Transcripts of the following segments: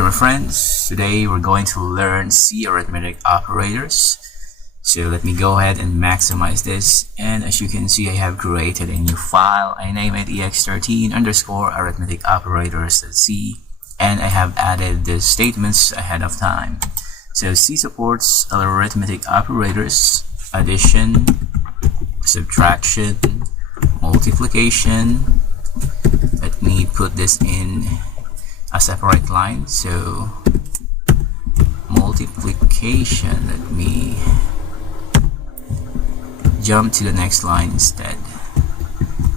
there, my friends. Today we're going to learn C arithmetic operators. So let me go ahead and maximize this, and as you can see, I have created a new file. I name it ex13 underscore arithmetic operators.c, and I have added the statements ahead of time. So C supports arithmetic operators: addition, subtraction, multiplication. Let me put this in a separate line. So multiplication, let me jump to the next line instead.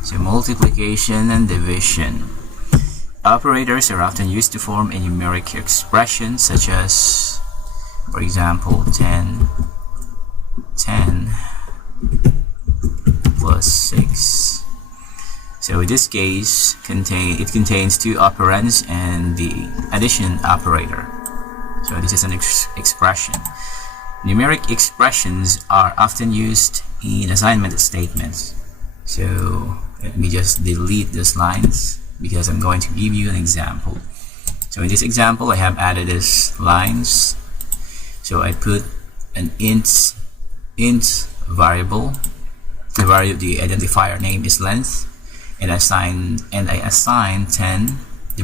So multiplication and division. Operators are often used to form a numeric expression, such as, for example, 10 plus 6. So in this case, it contains two operands and the addition operator. So this is an expression. Numeric expressions are often used in assignment statements. So let me just delete these lines because I'm going to give you an example. So in this example, I have added these lines. So I put an int variable. The identifier name is length, and I assign 10, the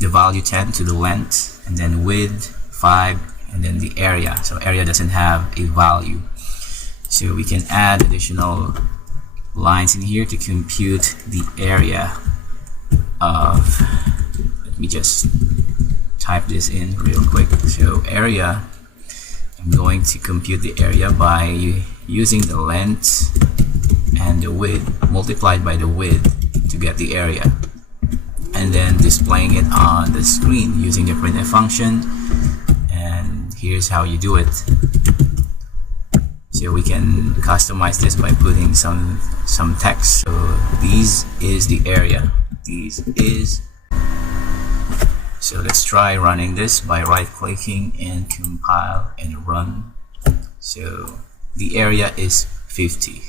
value 10 to the length, and then width 5, and then the area. So area doesn't have a value, so we can add additional lines in here to compute the area of, let me just type this in real quick. So area, I'm going to compute the area by using the length and the width multiplied by the width to get the area, and then displaying it on the screen using the printf function. And here's how you do it. So we can customize this by putting some text. So this is the area. So let's try running this by right-clicking and compile and run. So the area is 50.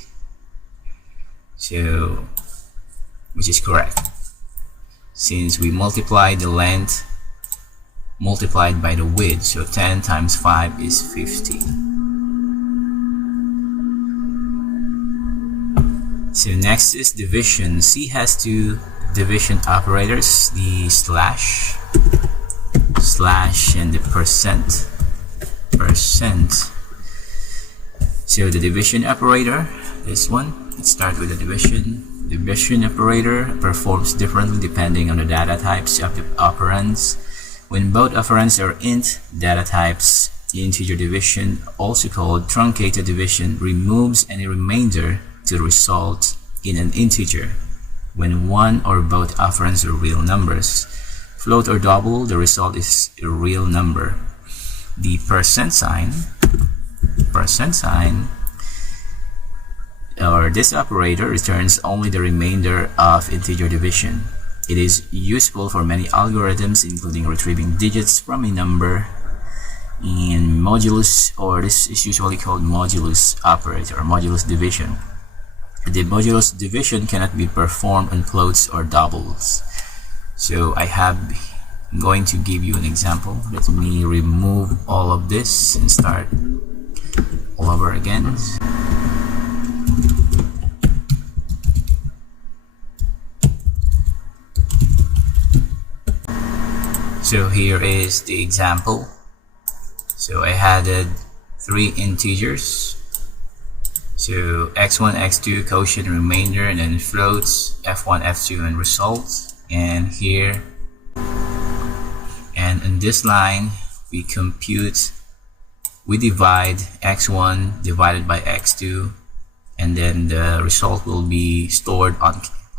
So, which is correct, since we multiply the length multiplied by the width. So 10 times 5 is 50. So next is division. C has two division operators, the slash and the percent. So the division operator, this one, let's start with the division. The division operator performs differently depending on the data types of the operands. When both operands are int data types, integer division, also called truncated division, removes any remainder to result in an integer. When one or both operands are real numbers, float or double, the result is a real number. The percent sign, or this operator, returns only the remainder of integer division. It is useful for many algorithms, including retrieving digits from a number. In modulus, or this is usually called modulus operator or modulus division. The modulus division cannot be performed on floats or doubles. So I'm going to give you an example. Let me remove all of this and start all over again. So here is the example. So I added 3 integers. So x1, x2, quotient, remainder, and then floats, f1, f2, and results. And here, and in this line, we divide x1 divided by x2, and then the result will be stored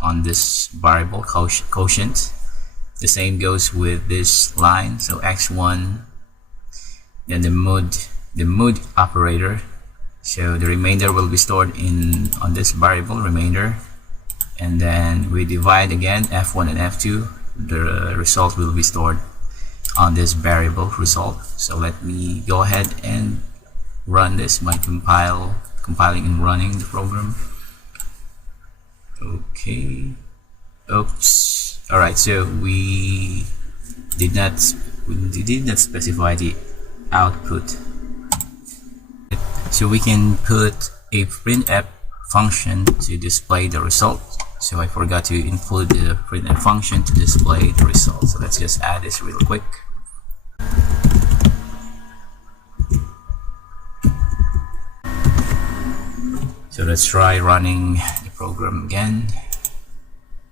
on this variable quotient. The same goes with this line. So x1, then the mod operator. So the remainder will be stored on this variable remainder, and then we divide again f1 and f2. The result will be stored on this variable result. So let me go ahead and run this by compiling and running the program. Okay. Oops. Alright, so we we did not specify the output. So we can put a printf function to display the result. So I forgot to include the printf function to display the result. So let's just add this real quick. So let's try running the program again.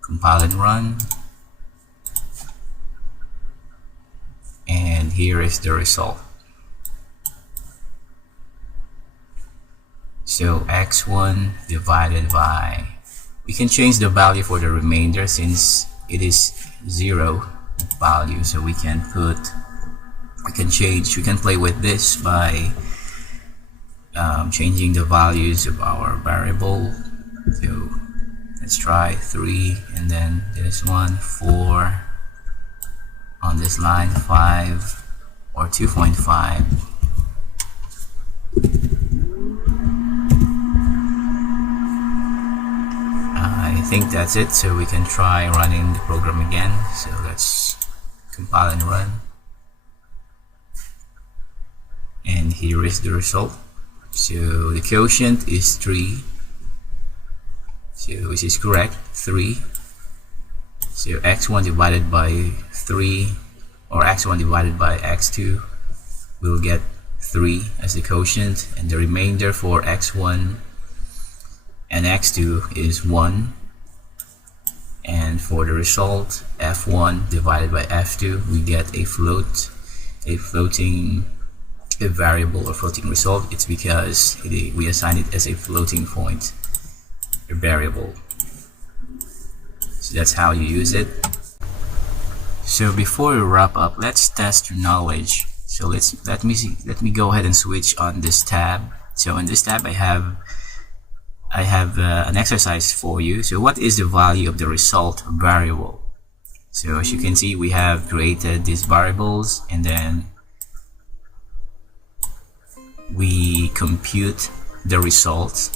Compile and run. And here is the result. So x1 divided by, we can change the value for the remainder since it is 0 value. So we can play with this by changing the values of our variable. So let's try 3, and then this one 4, on this line 5 or 2.5. I think that's it. So we can try running the program again. So let's compile and run, and here is the result. So the quotient is 3, so which is correct, 3. So x1 divided by 3, or x1 divided by x2, we'll get 3 as the quotient, and the remainder for x1 and x2 is 1. And for the result, f1 divided by f2, we get a variable or floating result. It's because we assign it as a floating point, a variable. So that's how you use it. So before we wrap up, let's test your knowledge. So let me go ahead and switch on this tab. So in this tab, I have an exercise for you. So what is the value of the result variable? So as you can see, we have created these variables, and then we compute the results.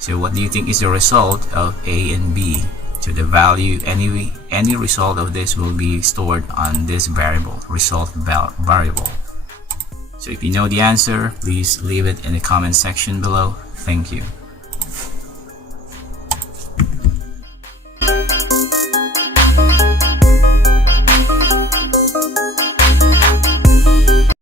So what do you think is the result of A and B? So the value, any result of this will be stored on this variable, result variable. So if you know the answer, please leave it in the comment section below. Thank you.